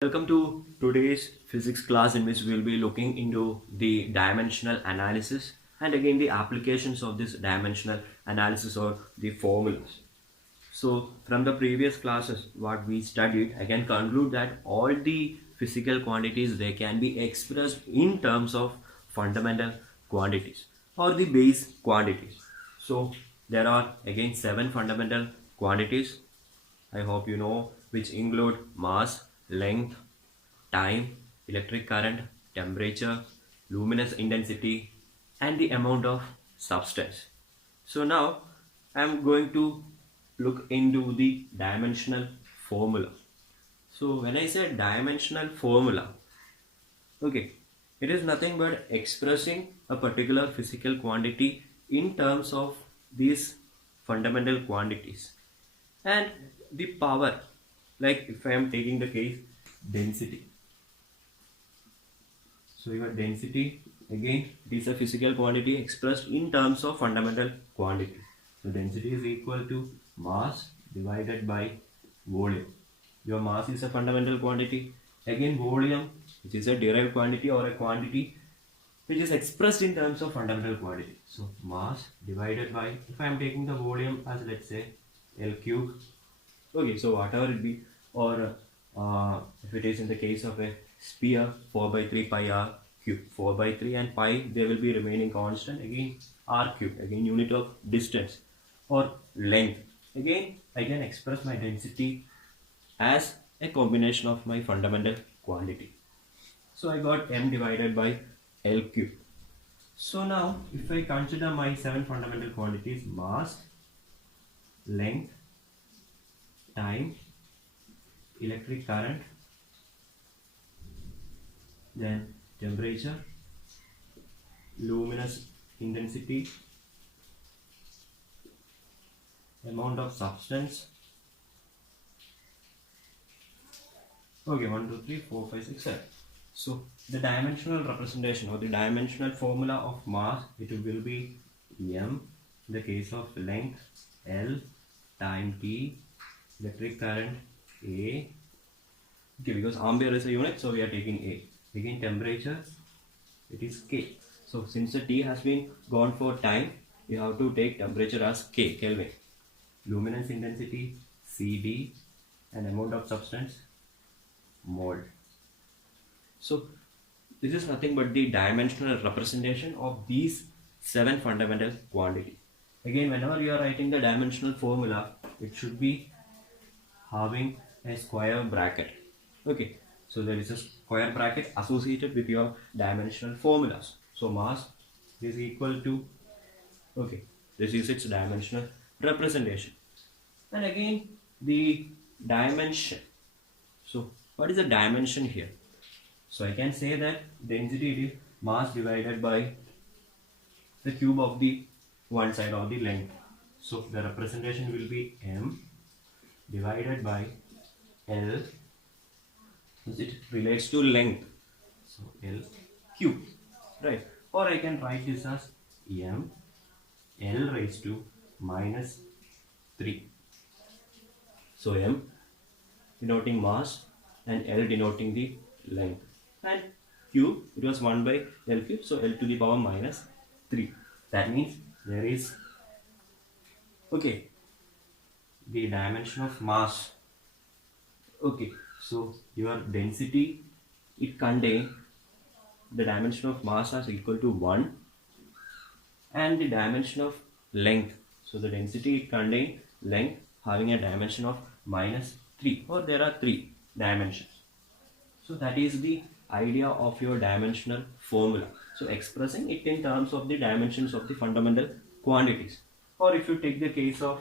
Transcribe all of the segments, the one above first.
Welcome to today's physics class in which we'll be looking into the dimensional analysis and again the applications of this dimensional analysis or the formulas. So from the previous classes what we studied, I can conclude that all the physical quantities they can be expressed in terms of fundamental quantities or the base quantities. So there are again 7 fundamental quantities. I hope you know, which include mass, length, time, electric current, temperature, luminous intensity, and the amount of substance. So now I am going to look into the dimensional formula. So when I say dimensional formula, okay, it is nothing but expressing a particular physical quantity in terms of these fundamental quantities and the power. Like if I am taking the case density, so your density, again, it is a physical quantity expressed in terms of fundamental quantity. So density is equal to mass divided by volume. Your mass is a fundamental quantity. Again, volume, which is a derived quantity or a quantity which is expressed in terms of fundamental quantity. So mass divided by, if I am taking the volume as let's say L cube. Okay, so whatever it be, or if it is in the case of a sphere, 4 by 3 pi r cube, 4 by 3 and pi, they will be remaining constant, again r cube, again unit of distance or length. Again, I can express my density as a combination of my fundamental quantity. So I got m divided by L cube. So now if I consider my 7 fundamental quantities: mass, length, time, electric current, then temperature, luminous intensity, amount of substance. Okay, 1, 2, 3, 4, 5, 6, 7. So the dimensional representation or the dimensional formula of mass, it will be m. In the case of length, L, time t, electric current A. Okay, because ampere is a unit, so we are taking A. Again, temperature, it is K. So since the T has been gone for time, you have to take temperature as K, Kelvin. Luminous intensity, CD, and amount of substance, mole. So this is nothing but the dimensional representation of these 7 fundamental quantities. Again, whenever you are writing the dimensional formula, it should be having a square bracket. Okay, so there is a square bracket associated with your dimensional formulas. So mass is equal to, okay, this is its dimensional representation. And again, the dimension. So what is the dimension here? So I can say that density is mass divided by the cube of the one side of the length. So the representation will be m divided by L, because it relates to length. So L cube, right? Or I can write this as m L raised to minus 3. So m denoting mass and L denoting the length, and cube, it was 1 by L cube, so L to the power minus 3. That means there is, okay, the dimension of mass. Okay, so your density, it contains the dimension of mass as equal to 1 and the dimension of length. So the density, it contains length having a dimension of minus 3, or there are 3 dimensions. So that is the idea of your dimensional formula. So expressing it in terms of the dimensions of the fundamental quantities. Or if you take the case of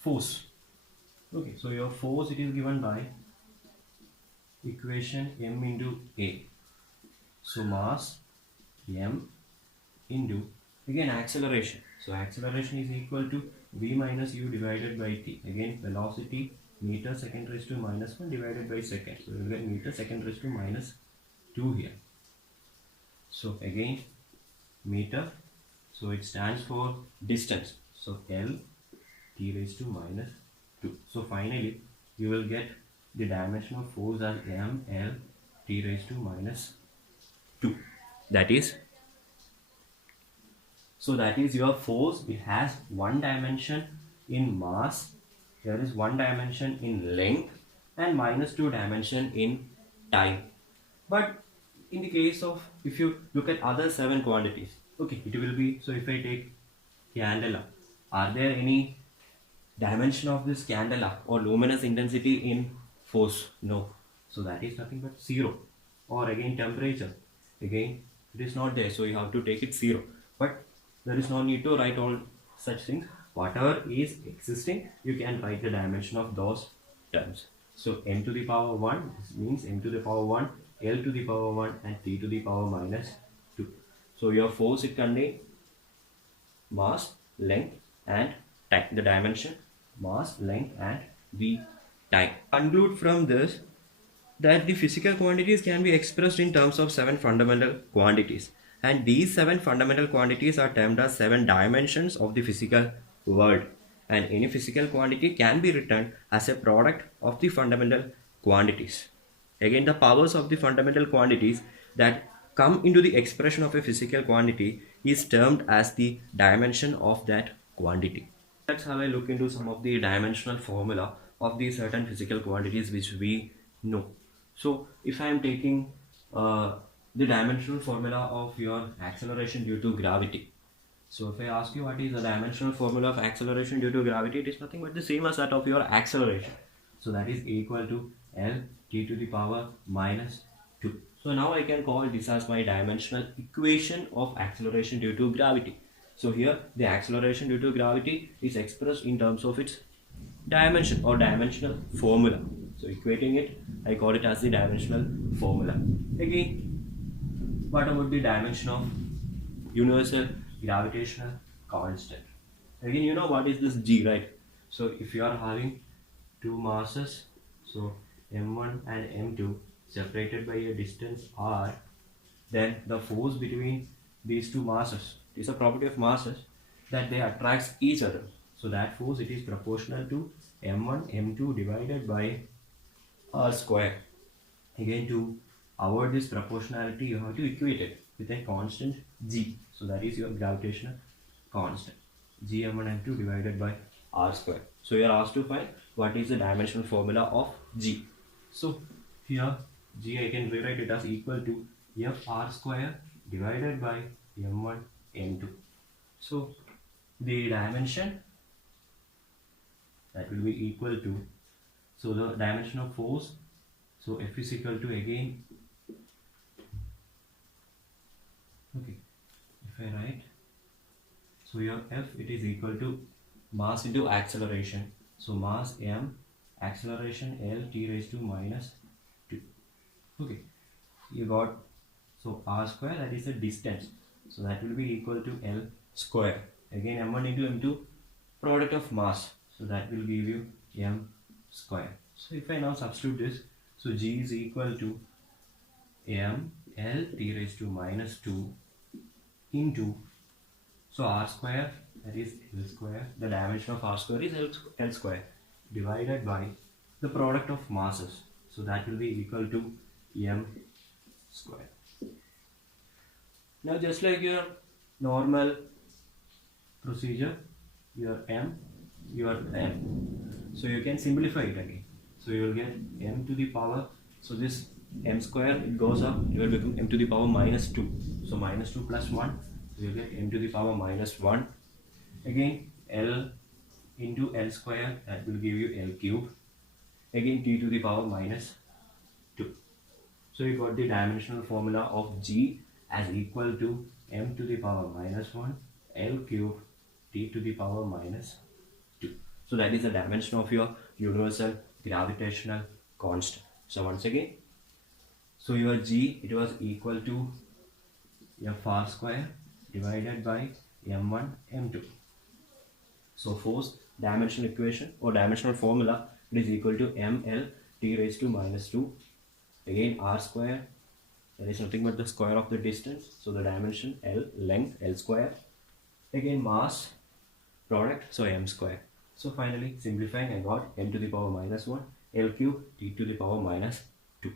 force. Okay, so your force, it is given by equation m into a. So mass m into, again, acceleration. So acceleration is equal to v minus u divided by t. Again, velocity, meter second raised to minus 1 divided by second. So you will get meter second raised to minus 2 here. So again, meter, so it stands for distance. So L t raised to minus 2. So finally you will get the dimension of force as ml t raised to minus 2. That is your force. It has one dimension in mass, there is one dimension in length, and minus 2 dimension in time. But in the case of, if you look at other 7 quantities, okay, it will be, so if I take candela, are there any dimension of this candela or luminous intensity in force? No. So that is nothing but 0. Or again temperature, again it is not there, so you have to take it 0. But there is no need to write all such things. Whatever is existing, you can write the dimension of those terms. So m to the power 1, this means m to the power 1, L to the power 1, and t to the power minus 2. So your force, it contains mass, length, and time. The dimension, mass, length, and the time. Conclude from this that the physical quantities can be expressed in terms of 7 fundamental quantities, and these 7 fundamental quantities are termed as 7 dimensions of the physical world, and any physical quantity can be written as a product of the fundamental quantities. Again, the powers of the fundamental quantities that come into the expression of a physical quantity is termed as the dimension of that quantity. Let's have a look into some of the dimensional formula of these certain physical quantities which we know. So if I am taking the dimensional formula of your acceleration due to gravity. So if I ask you what is the dimensional formula of acceleration due to gravity, it is nothing but the same as that of your acceleration. So that is equal to L t to the power minus 2. So now I can call this as my dimensional equation of acceleration due to gravity. So here the acceleration due to gravity is expressed in terms of its dimension or dimensional formula. So equating it, I call it as the dimensional formula. Again, what about the dimension of universal gravitational constant? Again, you know what is this G, right? So if you are having two masses, so m1 and m2 separated by a distance r, then the force between these two masses, it is a property of masses that they attract each other. So that force, it is proportional to m1 m2 divided by r square. Again, to avoid this proportionality, you have to equate it with a constant g. So that is your gravitational constant, g m1 m2 divided by r square. So you are asked to find what is the dimensional formula of g. So here g, I can rewrite it as equal to f r square divided by m1 m2. So the dimension, that will be equal to, so the dimension of force, so F is equal to, again, okay, if I write, so your F, it is equal to mass into acceleration. So mass m, acceleration L t raised to minus 2. Okay, you got, so r square, that is the distance, so that will be equal to L square. Again, m1 into m2, product of mass, so that will give you m square. So if I now substitute this, so g is equal to m L t raised to minus 2 into, so r square, that is L square, the dimension of r square is L square, divided by the product of masses, so that will be equal to m square. Now just like your normal procedure, your m, your n, so you can simplify it again. So you will get m to the power, so this m square, it goes up, it will become m to the power minus 2. So minus 2 plus 1, so you will get m to the power minus 1. Again, L into L square, that will give you L cube. Again, t to the power minus 2. So you got the dimensional formula of g as equal to m to the power minus 1 L cube t to the power minus 2. So that is the dimension of your universal gravitational constant. So once again, so your g, it was equal to f r square divided by m1 m2. So force dimensional equation or dimensional formula, it is equal to ml t raised to minus 2. Again, r square, that is nothing but the square of the distance, so the dimension L, length L square. Again, mass, product, so m square. So finally simplifying, I got m to the power minus 1 L cube t to the power minus 2.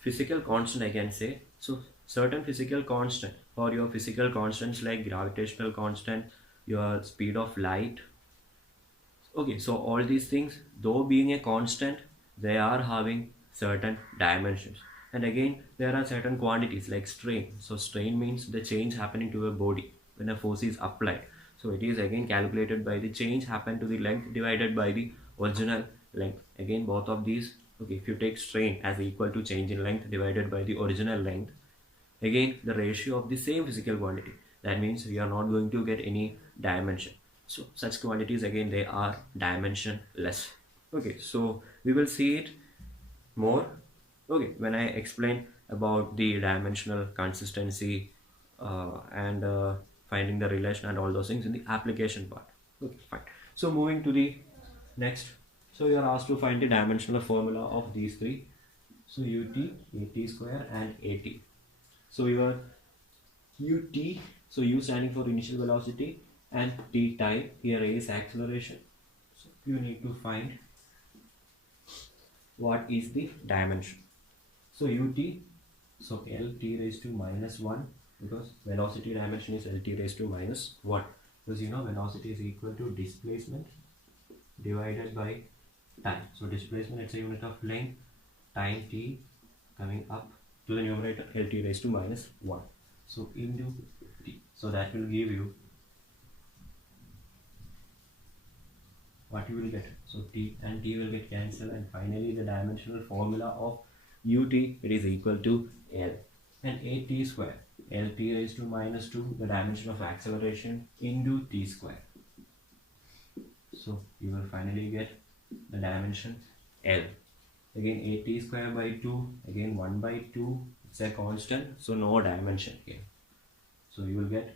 Physical constant I can say. So certain physical constant or your physical constants like gravitational constant, your speed of light. Okay, so all these things, though being a constant, they are having certain dimensions. And again, there are certain quantities like strain. So strain means the change happening to a body when a force is applied. So it is again calculated by the change happened to the length divided by the original length. Again, both of these, okay, if you take strain as equal to change in length divided by the original length, again the ratio of the same physical quantity, that means we are not going to get any dimension. So such quantities again they are dimensionless. Okay, so we will see it more, okay, when I explain about the dimensional consistency and finding the relation and all those things in the application part. Okay, fine. So moving to the next, so you are asked to find the dimensional formula of these three. So ut, at square and at. So your ut, so u standing for initial velocity and t time, here is acceleration. So you need to find what is the dimension. So ut, so lt raised to minus 1, because velocity dimension is lt raised to minus 1, because you know velocity is equal to displacement divided by time. So displacement, it's a unit of length, time t coming up to the numerator, lt raised to minus 1. So into t. So that will give you what you will get. So t and t will get cancelled, and finally the dimensional formula of ut, it is equal to L and at square, lt raised to minus 2, the dimension of acceleration, into t square. So you will finally get the dimension L. Again at square by 2, again 1 by 2, it's a constant, so no dimension here. So you will get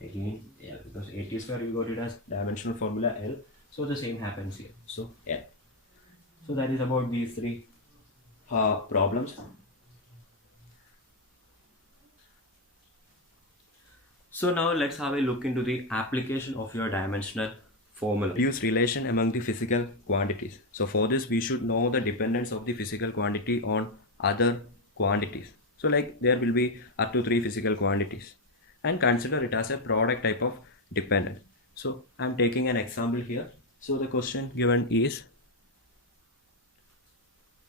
again L, because at square you got it as dimensional formula L, so the same happens here, so L. So that is about these three problems. So now let's have a look into the application of your dimensional formula. Use relation among the physical quantities. So for this we should know the dependence of the physical quantity on other quantities. So like there will be up to 3 physical quantities, and consider it as a product type of dependence. So I'm taking an example here. So the question given is,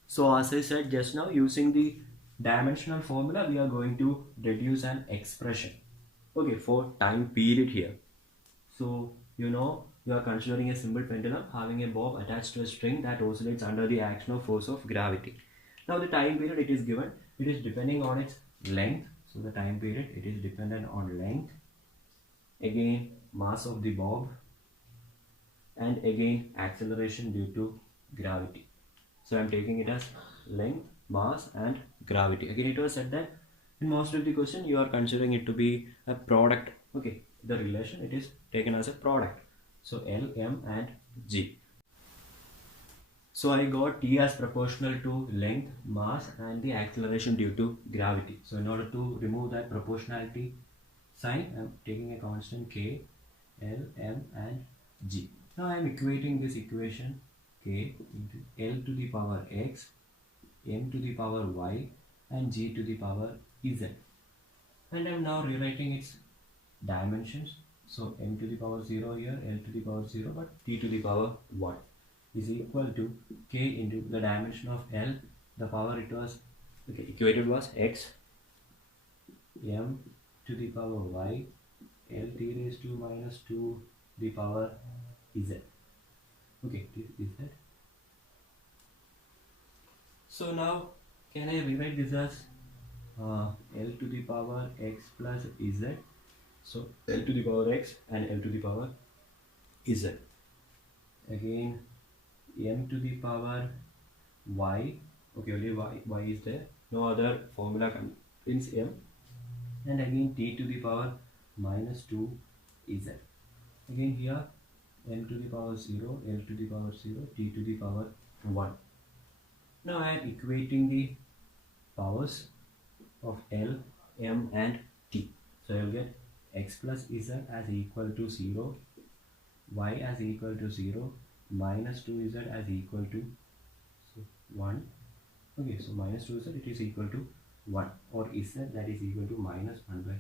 so as I said just now, using the dimensional formula we are going to deduce an expression, okay, for time period here. So you know you are considering a simple pendulum having a bob attached to a string that oscillates under the action of force of gravity. Now the time period it is given, it is depending on its length. So the time period it is dependent on length, again mass of the bob, and again acceleration due to gravity. So I am taking it as length, mass and gravity. Again it was said that in most of the question you are considering it to be a product. Okay, the relation it is taken as a product. So L, M and G. So I got T as proportional to length, mass and the acceleration due to gravity. So in order to remove that proportionality sign, I am taking a constant K, L, M and G. Now I am equating this equation K into L to the power X, M to the power Y and G to the power Z. And I am now rewriting its dimensions. So M to the power 0 here, L to the power 0, but T to the power 1 is equal to K into the dimension of L, the power it was, okay, equated was X, M to the power Y, L T raised to minus 2 the power Z. Okay, this is that. So now can I rewrite this as L to the power X plus Z? So L to the power X and L to the power Z. Again M to the power Y, okay, only Y is there, no other formula contains M, and again T to the power minus 2 Z. Again here M to the power 0, L to the power 0, T to the power 1. Now I am equating the powers of L, M and T. So I will get X plus Z as equal to 0, y as equal to 0 minus 2z as equal to 1. Okay, so minus 2z it is equal to 1, or z that is equal to minus 1 by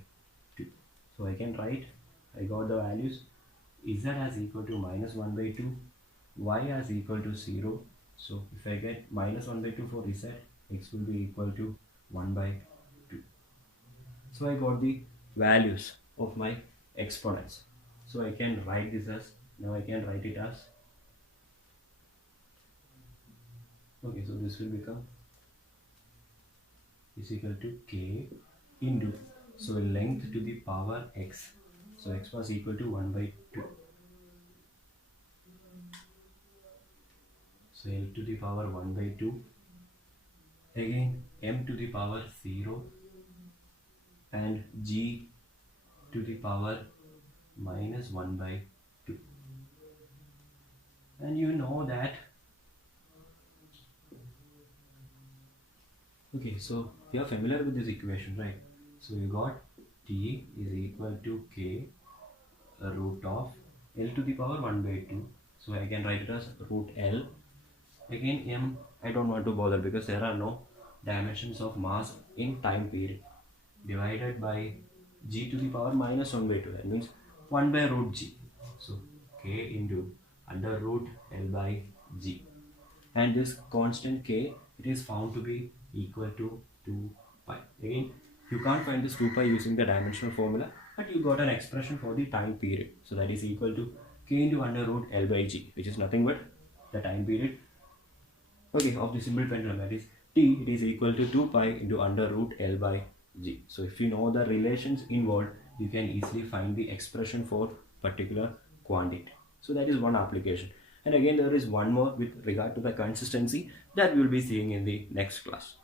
2. So I can write, I got the values, z as equal to minus 1 by 2, y as equal to 0. So if I get minus 1 by 2 for z, x will be equal to 1 by 2. So I got the values of my exponents. So I can write this as, now I can write it as, okay, so this will become is equal to k into, so length to the power x. So x was equal to 1 by 2. So L to the power 1 by 2. Again m to the power 0 and g to the power minus 1 by 2. And you know that, okay, so you are familiar with this equation, right? So you got t is equal to k root of L to the power 1 by 2. So I can write it as root L. Again m, I don't want to bother because there are no dimensions of mass in time period, divided by g to the power minus 1 by 2. That means 1 by root g. So k into under root L by g. And this constant k, it is found to be equal to 2 pi. Again, you can't find this 2 pi using the dimensional formula, but you got an expression for the time period. So that is equal to k into under root L by g, which is nothing but the time period, okay, of the simple pendulum. That is t, it is equal to 2 pi into under root L by g. So if you know the relations involved, you can easily find the expression for particular quantity. So that is one application. And again, there is one more with regard to the consistency that we will be seeing in the next class.